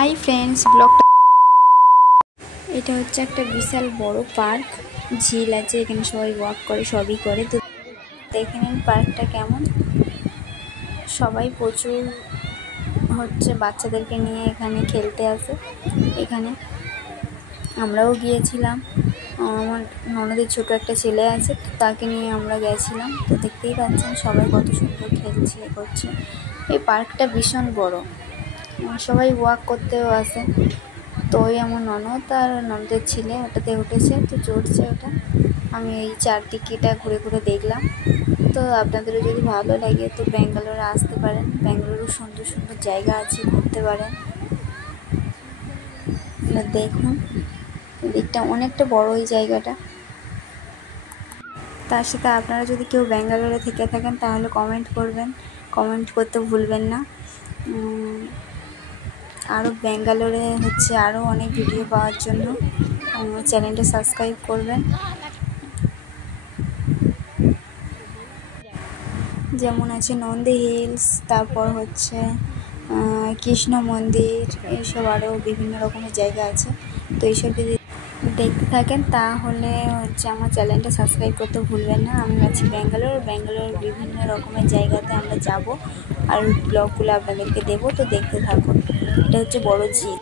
Hi friends, ব্লগটা এটা হচ্ছে একটা বিশাল বড় পার্ক। ঝিল আছে, এখানে সবাই ওয়াক করে, সবই করে। তো দেখে নিন পার্কটা কেমন। সবাই প্রচুর হচ্ছে বাচ্চাদেরকে নিয়ে এখানে খেলতে আসে। এখানে আমরাও গিয়েছিলাম, আমার ননদের ছোট একটা ছেলে আছে, তো তাকে নিয়ে আমরা গেছিলাম। তো দেখতেই পাচ্ছেন সবাই কত সুন্দর খেলছে, করছে। এই পার্কটা ভীষণ বড়, সবাই ওয়াক করতেও আসে। তো ওই আমার ননদ আর ননদের ছেলে ওটাতে উঠেছে, তো চড়ছে ওটা। আমি এই চারদিকেটা ঘুরে ঘুরে দেখলাম। তো আপনাদেরও যদি ভালো লাগে তো ব্যাঙ্গালোরে আসতে পারেন। ব্যাঙ্গালোরও সুন্দর সুন্দর জায়গা আছে, ঘুরতে পারেন। দেখুন দিকটা অনেকটা বড় এই জায়গাটা। তার সাথে আপনারা যদি কেউ ব্যাঙ্গালোরে থেকে থাকেন তাহলে কমেন্ট করবেন, কমেন্ট করতে ভুলবেন না। আরও ব্যাঙ্গালোরে হচ্ছে আরও অনেক ভিডিও পাওয়ার জন্য চ্যানেলটা সাবস্ক্রাইব করবেন। যেমন আছে নন্দী হিলস, তারপর হচ্ছে কৃষ্ণ মন্দির, এইসব আরও বিভিন্ন রকমের জায়গা আছে। তো এইসব যদি দেখতে থাকেন তাহলে হচ্ছে আমার চ্যানেলটা সাবস্ক্রাইব করতে ভুলবেন না। আমি আছি ব্যাঙ্গালোরের বিভিন্ন রকমের জায়গাতে আমরা যাব আর ব্লগগুলো আপনাদেরকে দেবো, তো দেখতে থাকুন। এটা হচ্ছে বড় ঝিল।